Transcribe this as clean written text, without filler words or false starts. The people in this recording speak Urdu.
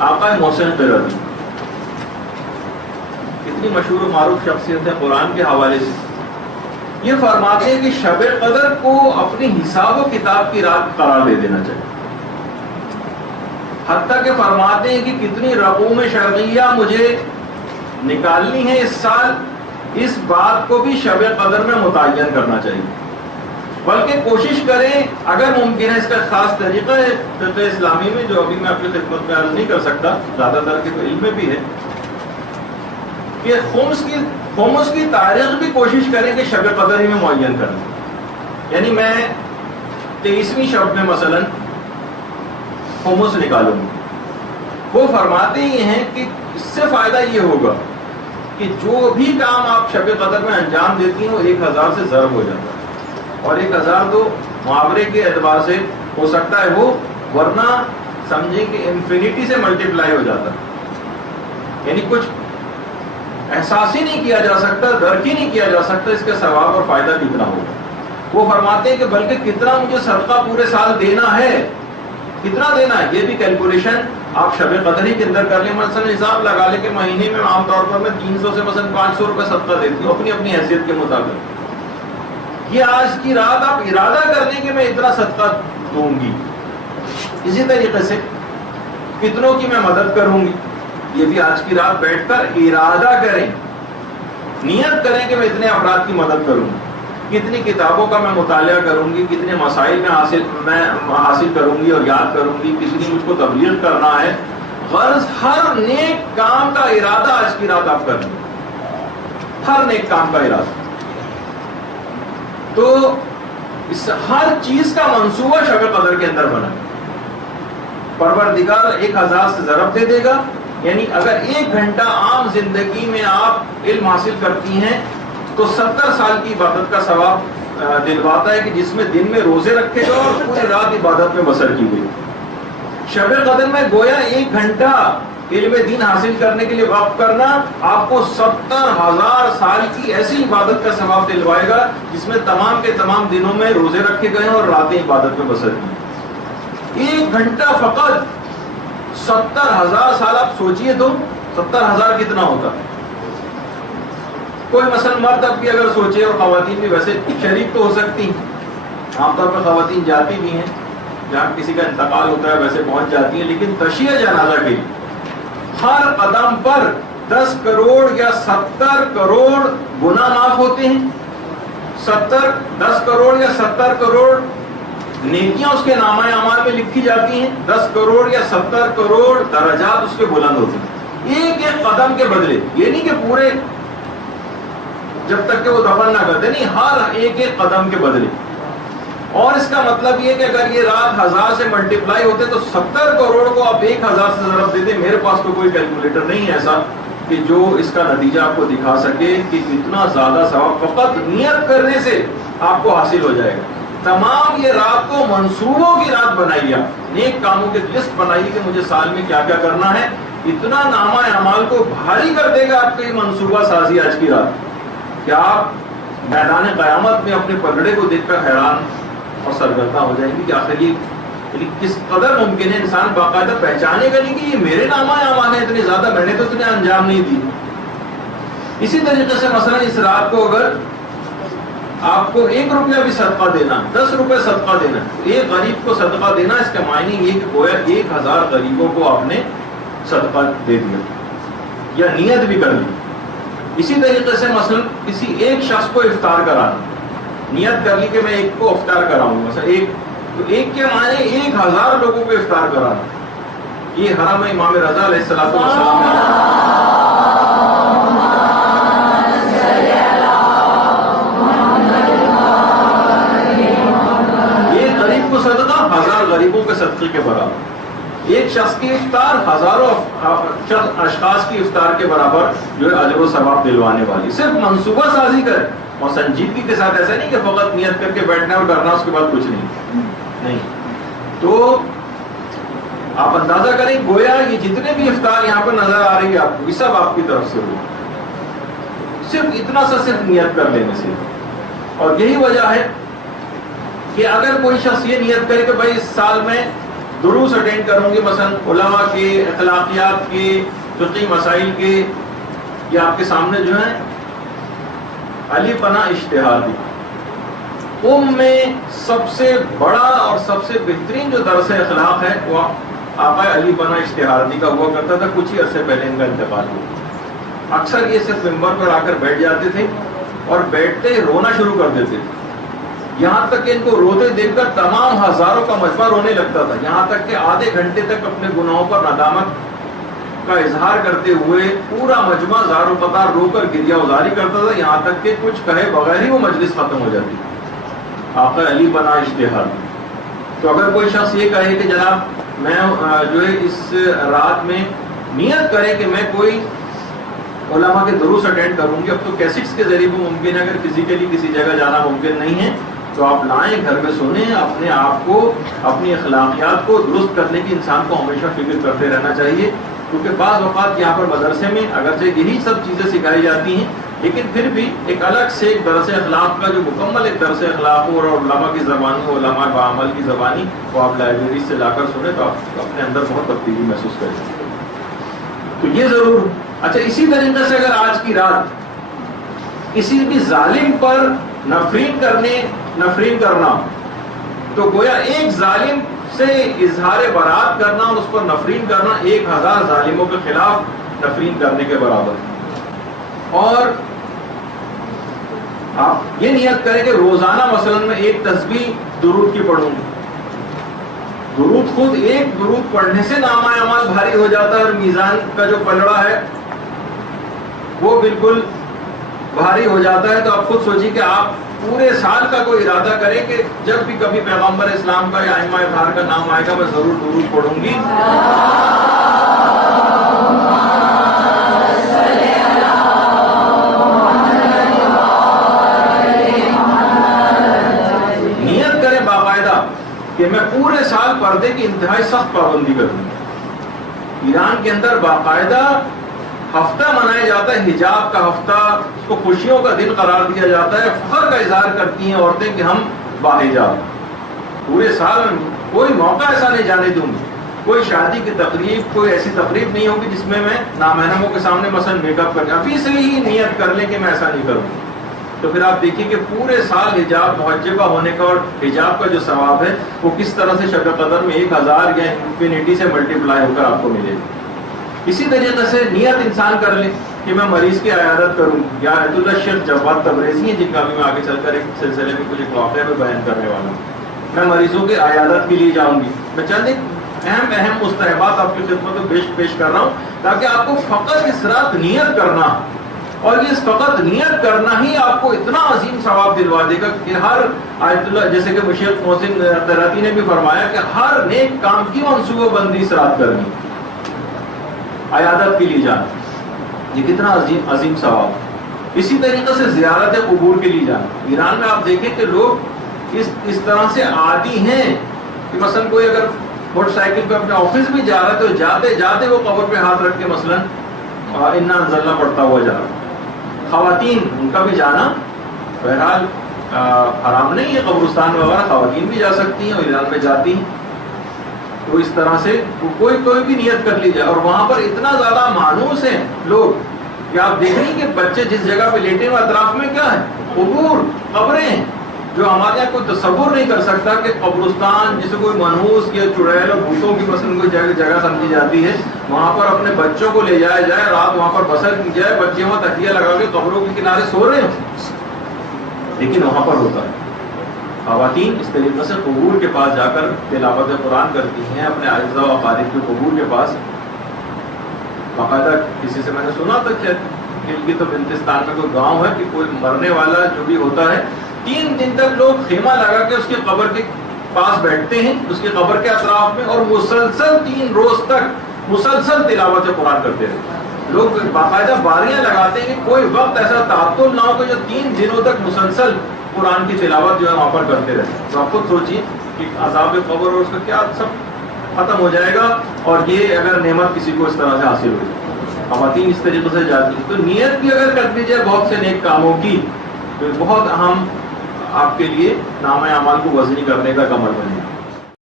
آقا محسن قرظی کتنی مشہور و معروف شخصیت ہے قرآن کے حوالے سے. یہ فرماتے ہیں کہ شب قدر کو اپنی حساب و کتاب کی رات قرار دے دینا چاہیے. حتیٰ کہ فرماتے ہیں کہ کتنی رقوم شرعیہ مجھے نکالنی ہے اس سال، اس بات کو بھی شب قدر میں متعین کرنا چاہیے. بلکہ کوشش کریں، اگر ممکن ہے، اس کا خاص طریقہ ہے فقہ اسلامی میں جو ابھی میں اپنی خدمت میں عرض نہیں کر سکتا، زیادہ تر کے تو علم میں بھی ہے، کہ خمس کی تاریخ بھی کوشش کریں کہ شب قدر ہی میں معین کریں. یعنی میں 23ویں شب میں مثلا خمس نکالوں گی. وہ فرماتے ہی ہیں کہ اس سے فائدہ یہ ہوگا کہ جو بھی کام آپ شب قدر میں انجام دیتی ہیں وہ 1000 سے ضرب ہو جاتا ہے، اور 1000 تو محاورے کے اعتبار سے ہو سکتا ہے وہ، ورنہ سمجھیں کہ انفینٹی سے ملٹیپلائی ہو جاتا ہے. یعنی کچھ احساس ہی نہیں کیا جا سکتا، درک ہی نہیں کیا جا سکتا اس کا ثواب اور فائدہ کتنا ہوگا. وہ فرماتے ہیں کہ بلکہ کتنا مجھے صدقہ پورے سال دینا ہے، کتنا دینا ہے، یہ بھی کیلکولیشن آپ شب قدر ہی کے اندر کر لیں. مثلا حساب لگا لیں کہ مہینے میں عام طور پر میں 300 سے مثلا 500 روپے صدقہ دیتی ہوں اپنی اپنی حیثیت کے مطابق. یہ آج کی رات آپ ارادہ کر لیں کہ میں اتنا صدقہ دوں گی. اسی طریقے سے کتنوں کی میں مدد کروں گی، یہ بھی آج کی رات بیٹھ کر ارادہ کریں، نیت کریں کہ میں اتنے افراد کی مدد کروں گی، کتنی کتابوں کا میں مطالعہ کروں گی، کتنے مسائل میں حاصل کروں گی اور یاد کروں گی، کسی نے مجھ کو تبلیغ کرنا ہے. غرض ہر نیک کام کا ارادہ آج کی رات آپ کر لیں، ہر نیک کام کا ارادہ. تو اس ہر چیز کا منصوبہ شب قدر کے اندر بنا. پروردگار 1000 سے ضرب دے دے گا. یعنی اگر 1 گھنٹہ عام زندگی میں آپ علم حاصل کرتی ہیں تو 70 سال کی عبادت کا ثواب دلواتا ہے، کہ جس میں دن میں روزے رکھے گا اور پوری رات عبادت میں بسر کی گئی. شب قدر میں گویا 1 گھنٹہ علم دین حاصل کرنے کے لیے وقف کرنا آپ کو 70,000 سال کی ایسی عبادت کا ثواب دلوائے گا جس میں تمام کے تمام دنوں میں روزے رکھے گئے اور راتیں عبادت میں بسر کی. 1 گھنٹہ فقط 70,000 سال. آپ سوچئے تو 70,000 کتنا ہوتا. کوئی مثلا مرد اب بھی اگر سوچے، اور خواتین بھی ویسے شریک تو ہو سکتی ہیں، عام طور پر خواتین جاتی بھی ہیں جہاں کسی کا انتقال ہوتا ہے ویسے پہنچ جاتی ہیں، لیکن تشییع جنازہ کے لیے ہر قدم پر 10 کروڑ یا 70 کروڑ گناہ معاف ہوتے ہیں. 10 کروڑ یا 70 کروڑ نیکیاں اس کے نامہ اعمال میں لکھی جاتی ہیں. 10 کروڑ یا 70 کروڑ درجات اس کے بلند ہوتے ہیں ایک ایک قدم کے بدلے. یہ نہیں کہ پورے جب تک کہ وہ دفن نہ کرتے، نہیں، ہر ایک ایک قدم کے بدلے. اور اس کا مطلب یہ کہ اگر یہ رات 1000 سے ملٹیپلائی ہوتے تو 70 کروڑ کو آپ 1000 سے ضرب دے دیں. میرے پاس تو کوئی کیلکولیٹر نہیں ہے ایسا کہ جو اس کا نتیجہ آپ کو دکھا سکے کہ کتنا زیادہ ثواب فقط نیت کرنے سے آپ کو حاصل ہو جائے گا. تمام یہ رات کو منصوبوں کی رات بنائیے، نیک کاموں کی لسٹ بنائیے کہ مجھے سال میں کیا کیا کرنا ہے. اتنا نامہ اعمال کو بھاری کر دے گا آپ کی منصوبہ سازی آج کی رات کہ آپ میدان قیامت میں اپنے پگڑے کو دیکھ کر حیران اور سرگردہ ہو جائیں گے کہ آخر یہ کس قدر ممکن ہے انسان باقاعدہ پہچانے گا نہیں کہ یہ میرے نامہ اعمال ہیں اتنے زیادہ، میں نے تو اتنے انجام نہیں دی. اسی طریقے سے مثلا اس رات کو اگر آپ کو 1 روپیہ بھی صدقہ دینا، 10 روپے صدقہ دینا، ایک غریب کو صدقہ دینا، اس کا معنی یہ کہ گویا 1000 غریبوں کو آپ نے صدقہ دے دیا یا نیت بھی کر لی. اسی طریقے سے مثلا کسی ایک شخص کو افطار کرانا، نیت کر لی کہ میں ایک کو افطار کراؤں گا، مثلا ایک کے معنی 1000 لوگوں کو افطار کرانا. یہ حرم امام رضا علیہ السلام ایک غریب کو صدقہ 1000 غریبوں کے صدقے کے برابر. ایک شخص کی افطار ہزاروں اشخاص کی افطار کے برابر جو ہے اجر و ثواب دلوانے والی. صرف منصوبہ سازی کر اور سنجیدگی کے ساتھ، ایسا نہیں کہ فقط نیت کر کے بیٹھنا اور کرنا اس کے بعد کچھ نہیں. تو آپ اندازہ کریں گویا یہ جتنے بھی افطار یہاں پر نظر آ رہی ہے آپ کو، یہ سب آپ کی طرف سے ہو، صرف اتنا سا صرف نیت کر لینے سے. اور یہی وجہ ہے کہ اگر کوئی شخص یہ نیت کرے کہ بھائی اس سال میں دروس اٹینڈ کروں گی مثلا علماء کے، اخلاقیات کے، فقہی مسائل کے، یہ آپ کے سامنے جو ہیں علی پناہ اجتہادی. میں سب سے بڑا اور سب سے بہترین جو درس اخلاق ہے وہ آقا علی پناہ اجتہادی کا ہوا کرتا تھا. کچھ ہی عرصے پہلے ان کا انتقال ہوا. اکثر یہ صرف ممبر پر آ کر بیٹھ جاتے تھے اور بیٹھتے ہی رونا شروع کر دیتے تھے. یہاں تک کہ ان کو روتے دیکھ کر تمام ہزاروں کا مجمع رونے لگتا تھا. یہاں تک کہ آدھے گھنٹے تک اپنے گناہوں پر ندامت کا اظہار کرتے ہوئے پورا مجمع زار و قطار رو کر گریہ ازاری کرتا تھا. یہاں تک کہ کچھ کہے بغیر ہی وہ مجلس ختم ہو جاتی. آقا علی پناہ اجتہادی. تو اگر کوئی شخص یہ کہے کہ جناب میں جو ہے اس رات میں نیت کرے کہ میں کوئی علماء کے دروس اٹینڈ کروں گی، اب تو کیسٹس کے ذریعے بھی ممکن ہے، اگر فزیکلی کسی جگہ جانا ممکن نہیں ہے تو آپ لائیں، گھر میں سنیں. اپنے آپ کو، اپنی اخلاقیات کو درست کرنے کی انسان کو ہمیشہ فکر کرتے رہنا چاہیے. کیونکہ بعض اوقات یہاں پر مدرسے میں اگرچہ یہی سب چیزیں سکھائی جاتی ہیں لیکن پھر بھی ایک الگ سے ایک درس اخلاق کا جو مکمل ایک درس اخلاق ہو اور علماء کی زبانی ہو، علماء بعمل کی زبانی، وہ آپ لائبریری سے لا کر سنیں تو آپ اپنے اندر بہت تبدیلی محسوس کریں. تو یہ ضرور. اچھا، اسی طریقے سے اگر آج کی رات کسی بھی ظالم پر نفرین کرنا تو گویا ایک ظالم سے اظہار برات کرنا اور اس پر نفرین کرنا 1000 ظالموں کے خلاف نفرین کرنے کے برابر. اور آپ یہ نیت کریں کہ روزانہ مثلا میں ایک تسبیح درود کی پڑھوں گی. درود خود ایک درود پڑھنے سے نامہ اعمال بھاری ہو جاتا ہے اور میزان کا جو پلڑا ہے وہ بالکل بھاری ہو جاتا ہے. تو آپ خود سوچیے کہ آپ پورے سال کا کوئی ارادہ کریں کہ جب بھی کبھی پیغمبر اسلام کا یا ائمہ اطہار کا نام آئے گا میں ضرور درود پڑھوں گی. نیت کریں باقاعدہ کہ میں پورے سال پردے کی انتہائی سخت پابندی کروں گی. ایران کے اندر باقاعدہ ہفتہ منایا جاتا ہے، حجاب کا ہفتہ، اس کو خوشیوں کا دن قرار دیا جاتا ہے. فخر کا اظہار کرتی ہیں عورتیں کہ ہم باحجاب. پورے سال کوئی موقع ایسا نہیں جانے دوں گی، کوئی شادی کی تقریب، کوئی ایسی تقریب نہیں ہوگی جس میں میں نامحرموں کے سامنے مثلا میک اپ کرنے. ابھی سے ہی نیت کر لیں کہ میں ایسا نہیں کروں. تو پھر آپ دیکھیے کہ پورے سال حجاب محجبہ ہونے کا اور حجاب کا جو ثواب ہے وہ کس طرح سے شب قدر میں 1000 یا انفینٹی سے ملٹیپلائی ہو کر آپ کو ملے گا. اسی طریقے سے نیت انسان کر لے کہ میں مریض کی عیادت کروں. یا عید اللہ شیخ جواد تبریزی ہیں جن کا بھی میں آگے چل کر ایک سلسلے میں کچھ ایک واقعہ میں بیان کرنے والا ہوں. میں مریضوں کی عیادت کے لیے جاؤں گی. میں چند ایک اہم مستحبات آپ کی خدمت میں پیش کر رہا ہوں تاکہ آپ کو فقط اس رات نیت کرنا، اور یہ فقط نیت کرنا ہی آپ کو اتنا عظیم ثواب دلوا دے گا کہ ہر آیت اللہ، جیسے کہ مشیخ محسن قراتی نے بھی فرمایا کہ ہر نیک کام کی منصوبہ بندی اس رات کرنی. عیادت کے لیے جانا یہ کتنا عظیم ثواب. اسی طریقے سے زیارت قبور کے لیے جانا. ایران میں آپ دیکھیں کہ لوگ اس طرح سے عادی ہیں کہ مثلا کوئی اگر موٹر سائیکل پہ اپنے آفس بھی جا رہا ہے تو جاتے جاتے وہ قبر پہ ہاتھ رکھ کے مثلا انا انزلنا پڑھتا ہوا جا رہا. خواتین ان کا بھی جانا بہرحال حرام نہیں ہے، قبرستان وغیرہ خواتین بھی جا سکتی ہیں اور ایران میں جاتی ہیں. تو اس طرح سے کوئی بھی نیت کر لی جائے. اور وہاں پر اتنا زیادہ مانوس ہیں لوگ کہ آپ دیکھ رہے ہیں کہ بچے جس جگہ پہ لیٹے ہوئے اطراف میں کیا ہے، قبور، قبریں ہیں. جو ہمارے یہاں کوئی تصور نہیں کر سکتا کہ قبرستان جسے کوئی منحوس یا چڑیل اور بھوتوں کی مثلا کوئی جگہ سمجھی جاتی ہے، وہاں پر اپنے بچوں کو لے جایا جائے، رات وہاں پر بسر کی جائے، بچے وہاں تکیہ لگا کے قبروں کے کنارے سو رہے ہیں، لیکن وہاں پر ہوتا ہے. خواتین اس طریقے سے قبور کے پاس جا کر تلاوت قرآن کرتی ہیں، اپنے اعزاء و اقارب کے قبور کے پاس. باقاعدہ کسی سے میں نے سنا تھا کہ گلگت و بلتستان میں کوئی گاؤں ہے کہ کوئی مرنے والا جو بھی ہوتا ہے 3 دن تک لوگ خیمہ لگا کے اس کی قبر کے پاس بیٹھتے ہیں، اس کی قبر کے اطراف میں، اور مسلسل 3 روز تک مسلسل تلاوت قرآن کرتے رہتے ہیں. لوگ باقاعدہ باریاں لگاتے ہیں کہ کوئی وقت ایسا تعطل نہ ہو کہ جو 3 دنوں تک مسلسل قرآن کی تلاوت جو ہے وہاں پر کرتے رہتے ہیں. تو آپ خود سوچیے کہ عذاب قبر اور اس کا کیا سب ختم ہو جائے گا، اور یہ اگر نعمت کسی کو اس طرح سے حاصل ہو جائے. خواتین اس طریقے سے جاتی ہیں. تو نیت بھی اگر کر لیجیے بہت سے نیک کاموں کی تو بہت اہم آپ کے لیے نامہ اعمال کو وزنی کرنے کا عمل بنے گا.